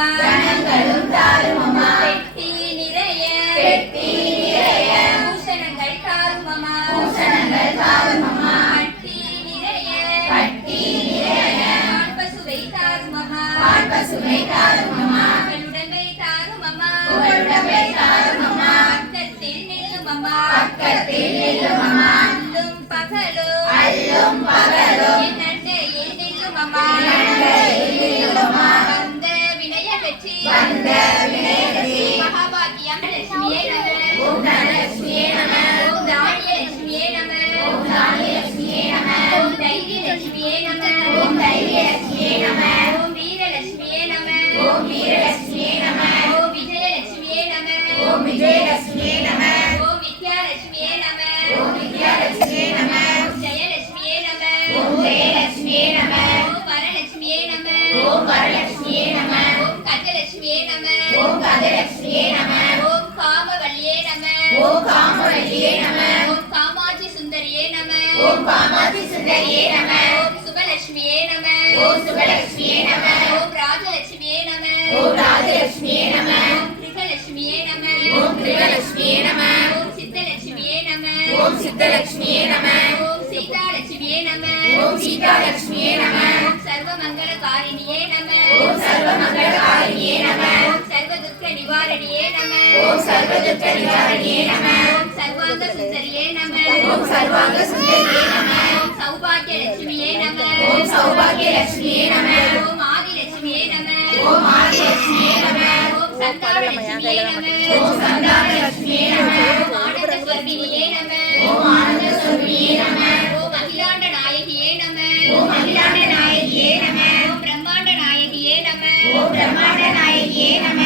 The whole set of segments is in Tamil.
கணங்களும் தாரும் அம்மா பெட்டி நிறைய பூஷணங்கள் தாரும் அம்மா பூஷணங்கள் தாரும் அம்மா பட்டி நிறைய பசுவை தாரும் அம்மா பசுவை தாரும் அம்மா உடம்பை தாரும் அம்மா உடம்பை தாரும் அம்மா பக்கத்தில் நில்லும் அம்மா பக்கத்தில் நில்லும் அம்மா அல்லும் பகலோ என் நன்மையில் நில்லும் அம்மா வந்த வினய வெற்றி மகாபாக்கியம் லட்சுமியே நம ஓம் தனலட்சுமியே நம ஓம் தானிய லட்சுமியே நம ஓம் தானியலட்சுமியே நம ஓம் தைரிய லட்சுமியே நம ஓம் தைரியலட்சுமியே நம ஓம் வீரலட்சுமியே நம ஓம் வீரலட்சுமியே நம ஓம் விஜயலட்சுமியே நம ஓம் விஜயலட்சுமியே நம ஓம் வித்யாலட்சுமியே நம ஓம் வித்யாலட்சுமியே நம ஓம் ஜெயலட்சுமியே நம ஓம் ஜெயலட்சுமியே நம ஓம் வரலட்சுமியே நம ஓம் வரலட்சுமியே நம ஓம் கஜலட்சுமியே நம ஓம் கஜலட்சுமியே நம ஓம் காமவல்லியே நம ஓம் காமவல்லியே நம ஓம் காமாட்சி சுந்தரியே நம ஓம் காமாட்சி சுந்தரியே நம ஓம் சுபலட்சுமியே நம ஓம் சுபலட்சுமியே நம ஓம் ராஜலட்சுமியே நம ஓம் ராஜலட்சுமியே நம ஓம் கிருகலட்சுமியே நம ஓம் கிருகலட்சுமியே நம ஓம் சித்தலட்சுமியே நம ஓம் சித்தலட்சுமியே நம ஓம் சீதாலட்சுமியே நம ஓம் சீதாலட்சுமியே நம ஓம் சர்வமங்களகாரிணியே நம ஓம் சர்வமங்களகாரிணியே நம ஓம் சர்வதுக்க நிவாரணியே நம ஓம் சர்வதுக்க நிவாரணியே நம ஓம் சர்வாங்க சுந்தரியே நம ஓம் சர்வாங்க சுந்தரியே நம ஓம் சௌபாகியலட்சுமியே நம ஓம் சௌபாகியலட்சுமியே நம ஓம் ஆதிலட்சுமியே நம ஓம் ஆதிலட்சுமியே நம ஓம் சந்தானலட்சுமியே நம ஓம் சந்தானலட்சுமியே நம ஓம் ஆனந்த ஸ்வர்கிணியே நம ஓம் ஆனந்த ஸ்வரூபியே நம ஓம் அகிலாண்ட நாயகியே நம ஓம் அகிலாண்ட நாயகியே நம ஓம் பிரம்மாண்ட நாயகியே நம ஓம் பிரம்மாண்ட நாயகியே நம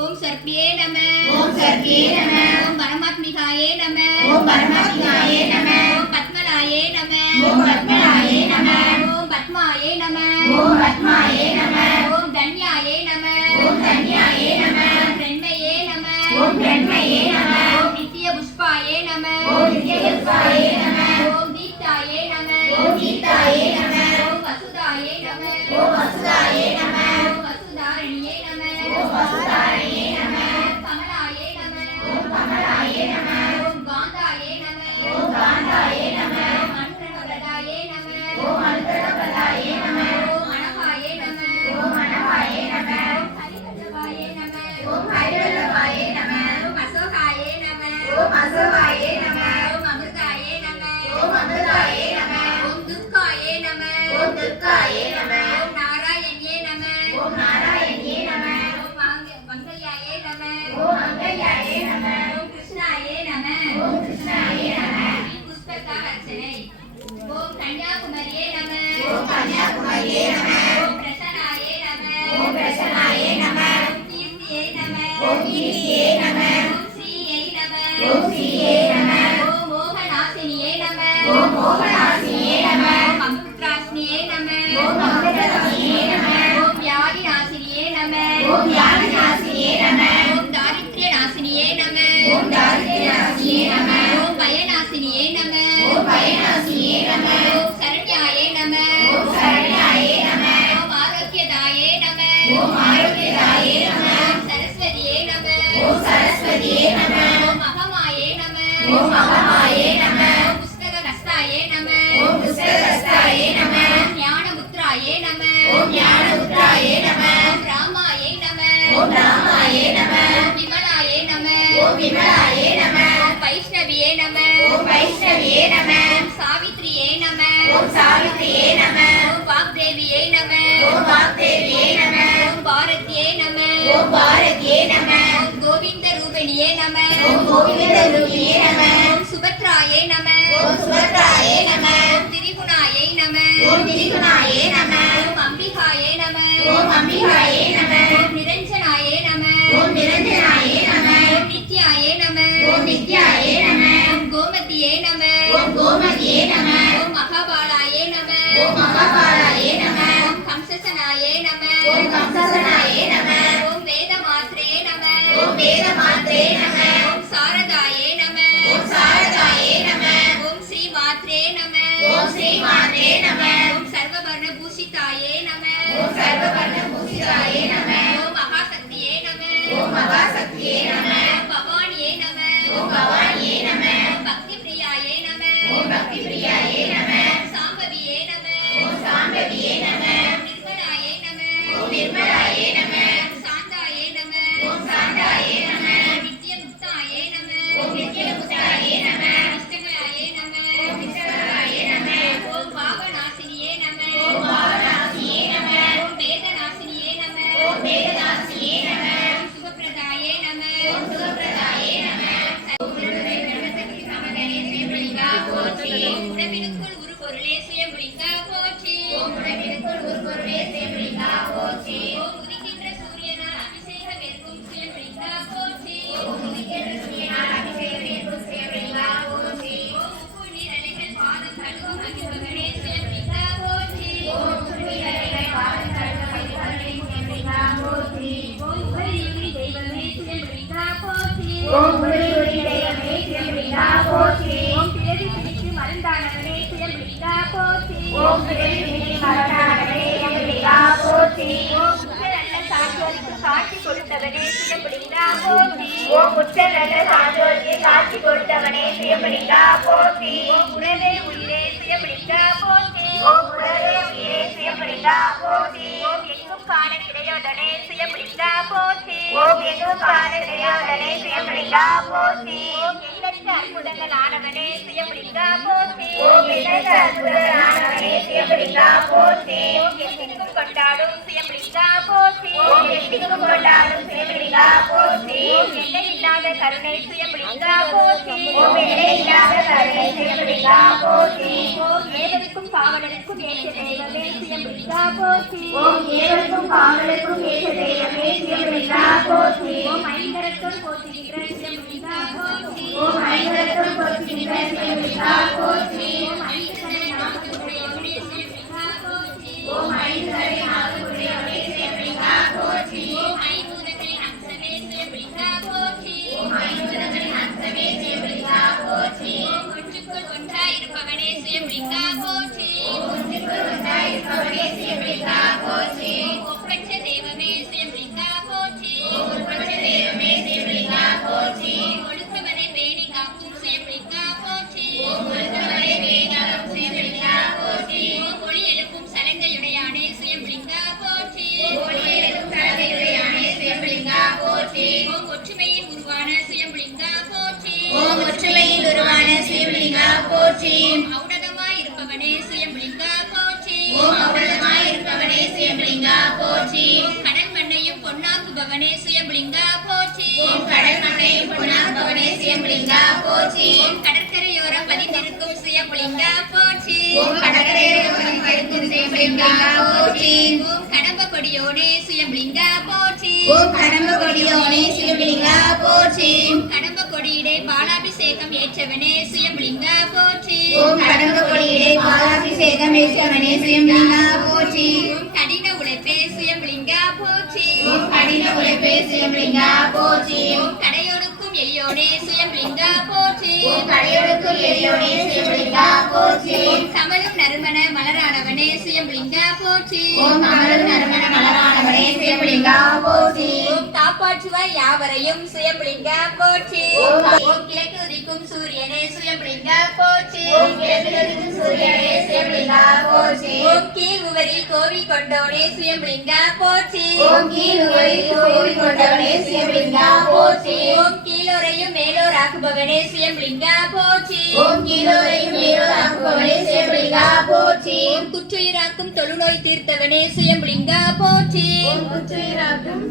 ஓம் சர்ப்பியே நம ஓம் சர்ப்பியே நம ஓம் பரமாத்மிகாயே நம ஓம் பரமாத்மாயே நம ஓம் பத்மலாயே நம ஓம் பத்மலாயே நம ஓம் பத்மாயே நம ஓம் பத்மாயே நம ஓம் தன்யாயே நம ஓம் தன்யாயே நம ஓம் பிரண்மையே நம ஓம் பிரண்மையே நம ஓம் நித்ய புஷ்பாயே நம ஓம் நித்யகல்பாயே நம ஓம் தீப்தாயே நம ஓம் கீதாயே நம ஓம் வசுதாயே நம ஓம் வசுதாயே நம ஓம் வசுதாரணியே நம ஓம் வசுதாரணியே நம ஓம் கமலாயே நம ஓம் கமலாயே நம ஓம் காந்தாயே நம ஓம் காந்தாயே நம ஓம் அனுகிரகவரதாயே நம ஓம் அனுகிரகவரதாயே நம ஓம் அனகாயே நம ஓம் அனகாயே நம ஓம் ஹரிவல்லபாயே நம ஓம் ஹரிவல்லபாயே நம ஓம் அசோகாயே நம ஓம் அசோகாயே நம ஓம் அமிர்தாயே நம ஓம் அமிர்தாயே நம ஓம் துர்காயே நம ஓம் துர்காயே நம ஓம் நாராயண்யே நம ஓம் நாராயணியே நம ஓம் மங்கல்யாயே நம ஓம் மங்கல்யாயே நம ஓம் கிருஷ்ணாயே நம ஓம் கிருஷ்ணாயே நம ஸ்ரீ புஷ்பகா அர்ச்சனை ஓம் கன்யாகுமரியே நம ஓம் கன்யாகுமரியே நம ஓம் பிரசன்னாயே நம ஓம் பிரசன்னாயே நம ஓம் கீர்த்தியே நம ஓம் கீர்த்தியே நம ஓம் ஸ்ரீயை நம ஓம் ஸ்ரீயே நம ஓம் மோகநாசினியே நம ஓம் மோகநாசினியே நம ஓம் அமிர்தாஸ்னியே நம ஓம் அமிர்தநாசினியே நம ஓம் வியாதிநாசினியே நம ஓம் வியாதிநாசினியே நம ஓம் தாரித்ர்யநாசினியே நம ஓம் தாரித்ர்யநாசினியே நம ஓம் பயநாசினியே நம ஓம் பயநாசினியே நம ஓம் சரண்யாயே நம ஓம் சரண்யாயே நம ஓம் ஆரோக்கியதாயே நம ஓம் ஆரோக்கியதாயே நம ஓம் சரஸ்வதியே நம ஓம் சரஸ்வதியே நம ஓம் மகமாயே நம ஓம் மகமாயே நம ஓம் புஸ்தகஹஸ்தாயே நம ஓம் புஸ்தகஸ்தாயே நம ஓம் ஞானமுத்ராயே நம ஓம் ஞானமுத்ராயே நம ஓம் ராமாயே நம ஓம் ராமாயே நம ஓம் விமலாயே நம ஓம் விமலாயே நம ஓம் வைஷ்ணவியே நம ஓம் வைஷ்ணவியே நம ஓம் சாவித்ரியே நம ஓம் சாவித்ரியே நம ஓம் வாக்தேவியே நம ஓம் வாக்தேவியே நம ஓம் பாரதியே நம ஓம் பாரதியே நம ஓம் கோவிந்த ரூபிணியே நம ஓம் கோவிந்த ரூபிணியே நம ஓம் சுபத்ராயே நம ஓம் சுபத்ராயே நம ஓம் திரிகுணாயை நம ஓம் திரிகுணாயே நம ஓம் அம்பிகாயே நம ஓம் அம்பிகாயே நம ஓம் நிரஞ்சனாயே நம ஓம் நிரஞ்சனாயே நம ஓம் நித்யாயே நம ஓம் நித்யாயே நம ஓம் கோமதியே நம ஓம் கோமதியே நம ஓம் மகாபாலாயே நம ஓம் மகாபாலாயே நம ஓம் கம்சசனாயே நம ஓம் கம்சசனாயே நம ஓம் வேதமாத்ரே நம ஓம் வேதமாத்ரே நம ஓம் சாரதாயே நம ஓம் சாரதாயே நம ஓம் ஸ்ரீ மாத்ரே நம ஓம் ஸ்ரீமாத்ரே நம ஓம் சர்வவர்ண பூஷிதாயே நம ஓம் சர்வவர்ண பூஷிதாயே நம வேததாசியே நம. ஓம் சுபப்பிரதாயே நம. ஓம் சுகப்பிரதாயே நம. சர்வசக்தி சமதனே சுயம்புலிங்கா போற்றி. ஓம் உடம்பினுக்குள் உருபொருளே சுயம்புலிங்கா போற்றி. ஓம் உடம்பினுக்குள் உருப்பொருளே சுயம்புலிங்கா போற்றி. ஓம் உதிக்கின்ற சூரியனால் அபிஷேகம் ஏற்கும் சுயம்புலிங்கா போற்றி. ஓம் உதிக்கின்ற சூரியனால் அபிஷேகம் ஏற்கும் சுயம்புலிங்கா போற்றி. ஓம் உப்பு நீரலைகள் பாதம் கழுவும் அகிபவனே சுயம்புலிங்கா போற்றி. ஓம் சுருளியலைகள் பாதம் கழுவ வைப்பவனே சுயம்புலிங்கா போற்றி. ஓம் உபரியுரி தெய்வமே சுயம்புலிங்கா போற்றி. ஓம் உருளியுரி தெய்வமே சுயம்புலிங்கா போற்றி. ஓம் பிறவி பிடித்து மருந்தானவனே சுயம்புலிங்கா போற்றி. ஓம் பிறவி பிடி மரணானவனே சுயம்புலிங்கா போற்றி. ஓம் உச்சரல்ல சாட்சியருக்கு காட்சி கொடுத்தவனே சுயம்புலிங்கா போற்றி. ஓம் உச்சநல்ல சான்றோர்க்கு காட்சி கொடுத்தவனே சுயம்புலிங்கா போற்றி. ஓம் உறவே உயிரே சுயம்புலிங்கா போற்றி. ஓம் உலகே உயிரே சுயம்புலிங்கா போற்றி. ஓம் எங்கும் காண கிடையோதனே சுயம்புலிங்கா போற்றி. ஓம் எங்கும் காண கிடையாதனே சுயம்புலிங்கா போற்றி. ஓம் எண்ணற்ற அற்புதங்கள் ஆனவனே சுயம்புலிங்கா போற்றி. ஓம் எண்ணற்ற அற்புதனானவனே சுயம்புலிங்கா போற்றி. ஓம் எங்கும் கொண்டாடும் சுயம்புலிங்கா போற்றி. ஓம் எட்டிக்கும் கொண்டாடும் சுயம்புலிங்கா போற்றி. ஓம் எல்லையில்லாத கருணை சுயம்புலிங்கா போற்றி. ஓம் எல்லையில்லாத கருணை சுயம்புலிங்கா போற்றி. ஓம் ஏவருக்கும் பாவலருக்கும் ஏற்ற தெய்வமே சுயம்புலிங்கா போற்றி. ஓம் ஏவருக்கும் பாவலுக்கும் ஏற்ற தெய்வமே சுயம்புலிங்கா போற்றி. ஓம் ஐங்கரத்தோடு போற்றுகின்ற சுயம்புலிங்கா போற்றி. ஓம் ஐவருக்கும் போற்றுகின்ற சுயம்புலிங்கா போற்றி. ஓம் ஐங்கரனை நாமத்துடையவனே சுயம்புலிங்கா போற்றி. ஓம் ஐவரை நாகமுடையவனே சுயம்புலிங்கா போற்றி. ஓம் ஐம்பூதங்களின் அம்சமே சுயம்புலிங்கா போற்றி. ஓம் ஐம்பூதங்களின் அம்சமே சுயம்புலிங்கா போற்றி. ஓம் ஒன்றுக்குள் ஒன்றாயிருப்பவனே சுயம்புலிங்கா போற்றி. ஓம் ஒன்றுக்குள் ஒன்றாயிருப்பவனே சுயம்புலிங்கா போற்றி. ஓம் ஒப்பற்ற தெய்வமே சுயம்புலிங்கா போற்றி. ஓம் உற்பத்த தெய்வமே சுயம்புலிங்கா போற்றி. ஓம் ஒழுக்கமனை பேணி காக்கும் சுயம்புலிங்கா போற்றி. ஓம் ஒழுக்கமனை பேணியாளும் சுயம்புலிங்கா போற்றி. ஓம் ஒளி எழுப்பும் சலங்கையுடையானே சுயம்புலிங்கா போற்றி. ஓம் ஒளியெழும் சலங்கையுடையானே சுயம்புலிங்கா போற்றி. ஓம் ஒற்றுமையின் உருவான சுயம்புலிங்கா போற்றி. ஓம் ஒற்றுமையில் உருவான சுயம்புலிங்கா போற்றி. ஓம் ஔடதமாயிருப்பவனே சுயம்புலிங்கா போற்றி. ஓம் அமிர்தமாயிருப்பவனே சுயம்புலிங்கா போற்றி. ஓம் கடல் மண்ணையும் பொன்னாக்குபவனே சுயம்புலிங்கா போற்றி. ஓம் கடல் மண்ணையும் பொன்னாக்குபவனே சுயம்புலிங்கா போற்றி. ஓம் கடற்கரையோரம் பதிந்திருக்கும் சுயம்புலிங்கா போற்றி. ஓம் கடற்கரையோரம் படுக்கும் சுயம்புலிங்கா போற்றி. ஓம் கடம்ப கொடியோனே சுயம்புலிங்கா போற்றி. ஓம் கடம்ப கொடியோனே சுயம்புலிங்கா போற்றி. ஓம் கடம்ப கொடியிடை பாலாபிஷேகம் ஏற்றவனே சுயம்புலிங்கா போற்றி. ஓம் கடம்ப கொடியிலே பாலாபிஷேகம் ஏற்றவனே சுயம்புலிங்கா போற்றி. ஓம் கடின உழைப்பே சுயம்புலிங்கா போற்றி. ஓம் கடின உழைப்பே சுயம்புலிங்கா போற்றி. ஓம் கடையோடுக்கும் எளியோனே சுயம்புலிங்கா போற்றி. ஓம் கடையொடுக்கும் எளியோனே சுயம்புலிங்கா போற்றி. ஓம் கமலும் நறுமண மலரானவனே சுயம்புலிங்கா போற்றி. ஓம் கமலும் நறுமண மலரானவனே சுயம்புலிங்கா போற்றி. ஓம் காப்பாற்றுவாய் யாவரையும் சுயம்புலிங்கா போற்றி. ஓம் ஓம் கிழக்கு உதிக்கும் சூரியனே சுயம்புலிங்கா போற்றி. ஓம் கிழக்கிலிருந்து சூரியனே சுயம்புலிங்கா போற்றி. ஓம் கீழ் உவரில் கோவில் கொண்டோனே சுயம்புலிங்கா போற்றி. ஓம் கீழ் உவரில் கோவில் கொண்டவனே சுயம்புலிங்கா போற்றி. ஓம் கீழோரையும் மேலோர் ஆக்குபவனே சுயம்புலிங்கா போற்றி. ஓம் கீழோரையும் மேலோராக்குபவனே சுயம்புலிங்கா போற்றி. ஓம் குற்றுயிராக்கும் தொழுநோய் தீர்த்தவனே சுயம்புலிங்கா போற்றி. ஓம் குற்றுயிராக்கும்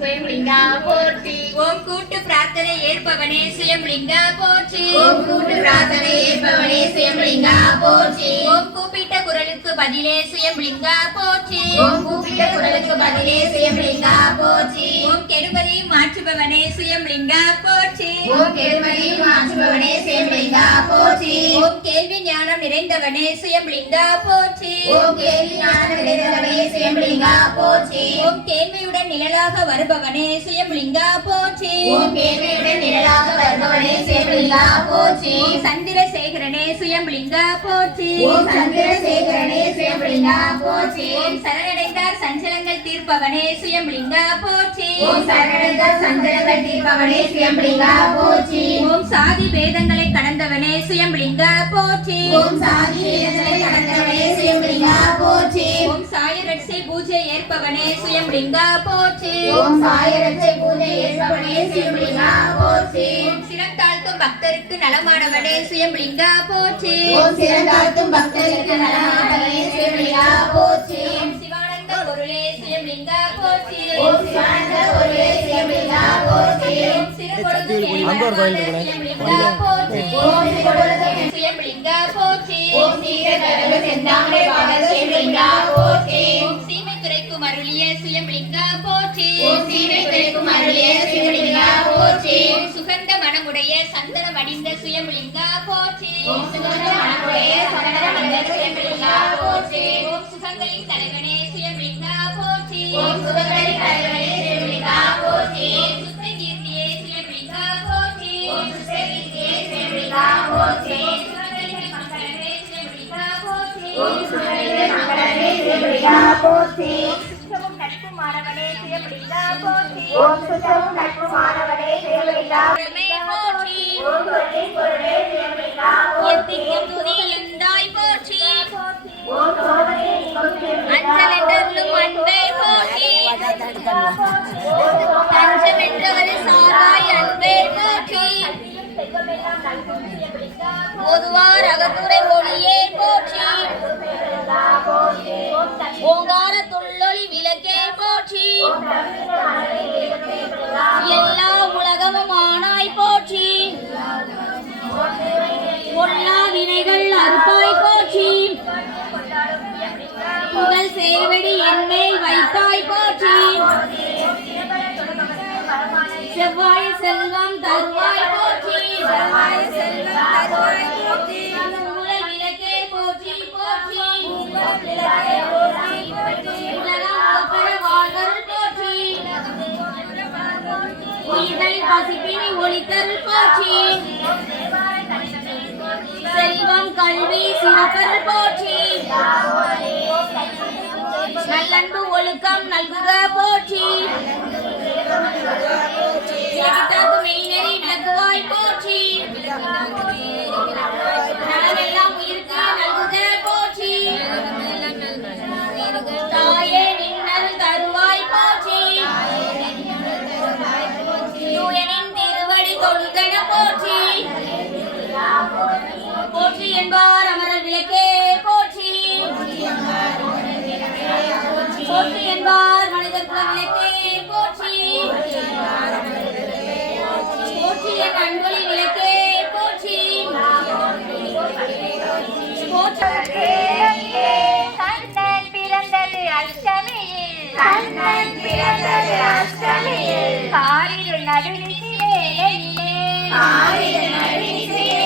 சுயம்புலிங்கா போற்றி. ஓம் கூட்டு பிரார்த்தனை ஏற்பவனே சுயம்புலிங்கா போற்றி. ஓம் கூட்டு பிரார்த்தனை ஏற்பவனே சுயம்புலிங்கா போற்றி. ஓம் கூப்பிட்ட குரலுக்கு பதிலே சுயம்புலிங்கா போற்றி. ஓம் கூப்பிட்ட குரலுக்கு பதிலே சுயம்புலிங்கா போற்றி. ஓம் கெடுபதியும் மாற்றுபவனே சுயம்புலிங்கா போற்றி. ஓம் கெடுமதியும் மாற்றுபவனே சுயம்புலிங்கா போற்றி. ஓம் கேள்வி ஞானம் நிறைந்தவனே சுயம்புலிங்கா போற்றி. ஓம் கேள்வி ஞானம் நிறைந்தவனே சுயம்புலிங்கா போற்றி. ஓம் கேள்வியுடன் நிழலாக வருபவனே சுயம்புலிங்கா போற்றி. ஓம் கேள்வியுடன் நிழலாக வருபவனே சுயம்புலிங்கா போற்றி. ஓம் சந்திரசேகரனே சுயம்புலிங்கா போற்றி. ஓம் சந்திரசேகரனே சுயம்புலிங்கா போற்றி. ஓம் சரணடைந்தார் சஞ்சலங்கள் தீர்ப்பவனே சுயம்புலிங்கா போற்றி. ஓம் சரணடைந்த சஞ்சலங்கள் தீர்ப்பவனே சுயம்புலிங்கா போற்றி. ஓம் சாதி பேதங்களை கடந்தவனே சுயம்புலிங்கா போற்றி. ஓம் சாதி வேதங்களை கடந்தவனே சுயம்புலிங்கா போற்றி. ஓம் சாயரட்சை பூஜை ஏற்பவனே சுயம்புலிங்கா போற்றி. ஓம் சாயரட்சை பூஜை ஏற்பவனே சுயம்புலிங்கா போற்றி. ஓம் சிரம் தாழ்த்தும் பக்தருக்கு நலமானவனே சுயம்புலிங்கா போற்றி. ஓம் சிறந்தாழ்த்தும் பக்தருக்கு நலமானவனே சுயம்புலிங்கா போற்றி. ஓம் சிவானந்த பொருளே சுயம்புலிங்கா சுயம்பலிங்கா போற்றி ஓம் சிவானந்த குருவே சுயம்பலிங்கா போற்றி ஓம் சிறுகொழுந்து சுயம்பலிங்கா போற்றி ஓம் சிறுகொழுந்து சுயம்பலிங்கா போற்றி ஓம் சீரகரக செந்தாமரை பாத சுயம்பலிங்கா போற்றி ஓம் சீமை துறைக்கும் அருளிய சுயம்பலிங்கா போற்றி ஓம் சீமை துறைக்கும் அருளிய சுயம்பலிங்கா போற்றி ஓம் சுகந்த மனமுடைய சந்தனம் அடிந்த சுயம்பலிங்கா போற்றி ஓம் சுகந்த மனமுடைய சந்தனம் அடிந்த சுயம்பலிங்கா போற்றி ஓம் சுகங்களின் தலைவனே சுயம்பலிங்கா போற்றி ஓம் சுகங்களின் தலைவனே சுயம்பலிங்கா போற்றி ஓம் சுத்த கீர்த்தியே சுயம்பலிங்கா போற்றி ஓம் சுககீர்த்தியே சுயம்பலிங்கா போற்றி ஓம் சுகங்களின் மங்களமே சுயம்பலிங்கா போற்றி ஓம் சுகங்களின் மங்களமே சுயம்பலிங்கா போற்றி சுத்தமும் நட்புமானவனே சுயம்பலிங்கா போற்றி ஓம் சுத்தமும் நட்புமானவனே சுயம்பலிங்கா போற்றி ஓம் சொல்லின் பொருளே சுயம்பலிங்கா போற்றி எத்திக்கும் துதியுந்தாய் போற்றி ஓம் சோதனை நீக்கும் சுயம்பலிங்கா அஞ்சலென்றருளும் அன்பே போற்றி தஞ்சமென்றவரு சாராய் அன்பே போற்றி ஓதுவார் அகத்துரை ஒளியே போற்றி ஓங்கார துள்ளொளி விளக்கே போற்றி எல்லா உலகமும் ஆனாய் போற்றி பொல்லா வினைகள் அறுப்பாய் போற்றி புகழ் சேவடி என்மேல் வைத்தாய் போற்றி செவ்வாய் செல்வம் தருவாய் போற்றி செவ்வாய் செல்வம் தருவாய் போற்றி மூல விளக்கே போற்றி போற்றி உலகம் ஒப்பர வாழ்வருள் போற்றி உயிர்கள் பசிப்பினி ஒளித்தருள் போற்றி செல்வம் கல்வி சிறப்பருள் போற்றி நல்லன்பு ஒழுக்கம் நல்குக போற்றி இலக்கிட்டாக்கு மெய்நெறி விளக்குவாய் போற்றி நலமெல்லாம் உயிருக்கு நல்குக போற்றி தாயே நின்னருள் தருவாய் போற்றி தூயனின் திருவடி தொழுகன போற்றி போற்றி என்பார் அமரர் விளக்கே போற்றி போற்றி என்பார் மனிதர் குல விளக்கே போற்றி போற்றி என் அன்பொலி விளக்கே போற்றி போற்றி கண்ணன் பிறந்தது அஷ்டமியில் கண்ணன் பிறந்தது அஷ்டமியில் காரிருள் நடுநிசிலே ஆயிரம் நடுநிசிலே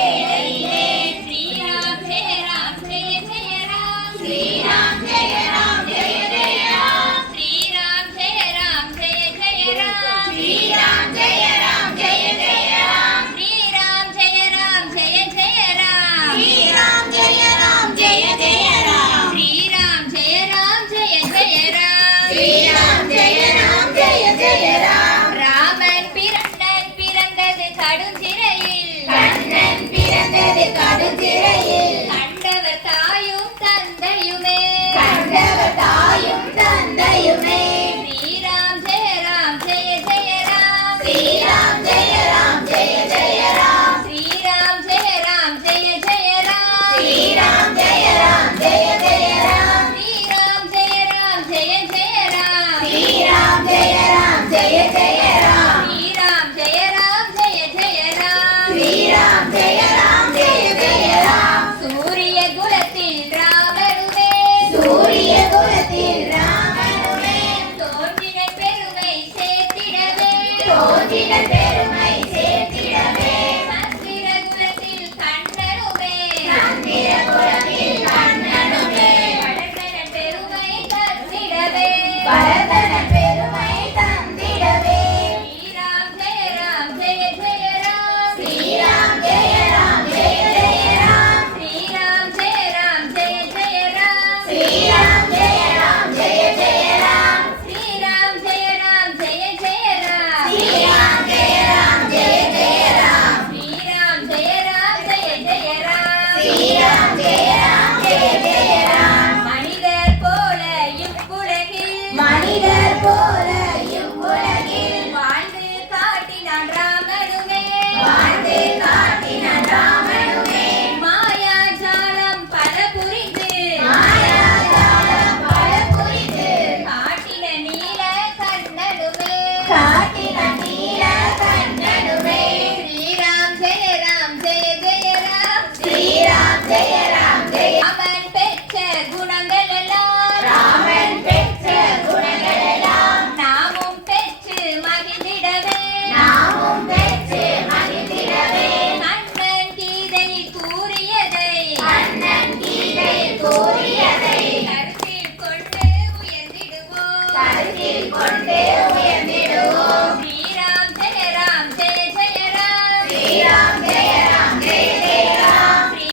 ஸ்ரீராம் ஜெய ராம் ஜெய ஜெய ராம் ஸ்ரீராம் ஜெய ராம் ஜெய ஜெய ராம் ஸ்ரீராம் ஜெய ராம் ஜெய ஜெய ராம் ஸ்ரீராம் ஜெய ராம் ஜெய ஜெய ராம் ஸ்ரீராம் ஜெய ராம் ஜெய ஜெய ராம் ஸ்ரீராம் ஜெய ராம் ஜெய ஜெய ராம் ஸ்ரீராம் ஜெய ராம் ஜெய ஜெய ராம் ஸ்ரீராம் ஜெய ராம் ஜெய ஜெய ராம் ராமன் பிறந்தது கடுஞ்சிறையில் கண்ணன் பிறந்தது கடுஞ்சிறையில் கண்டவர் தாயும் தந்தையுமே கண்டவர் தாயும் தந்தையுமே ஸ்ரீராம் ஜெய ராம் ஜெய ஜெய ராம் ஸ்ரீராம் ஜெய ராம் ஜெய ஜெய ராம் ஸ்ரீராம் ஜெய ராம் ஜெய ஜெய ராம் ஸ்ரீராம் ஜெய ராம் ஜெய ஜெய ராம் ஸ்ரீராம் ஜெய ராம் ஜெய ஜெய ராம் ஸ்ரீராம் ஜெய ராம் ஜெய ஜெய ராம் ஸ்ரீராம் ஜெய ராம் ஜெய ஜெய ராம் ஸ்ரீராம் ஜெய ராம் ஜெய ஜெய ராம் சூரிய குலத்தில் ராமனுமே சூரிய குலத்தில் ராமனுமே தோன்றின பெருமை சேர்த்திடவே தோன்றின பெருமை சேர்த்திடவே சந்திர குலத்தில் கண்ணனுமே சந்திர குலத்தில் கண்ணனுமே வளர்ந்தன பெருமை தந்திடவே பரதன பெருமை தந்திடவே ஸ்ரீராம் ஜெய ராம் ஜெய ஜெய ராம் ஸ்ரீராம் ஜெய ராம் ஜெய ஜெய ராம் ஸ்ரீராம் ஜெய ராம் ஜெய ஜெய ராம் ஸ்ரீராம் ஜெய ராம் ஜெய ஜெய ராம் ஸ்ரீராம் ஜெய ராம் ஜெய ஜெய ராம் ஸ்ரீராம் ஜெய ஸ்ரீராம்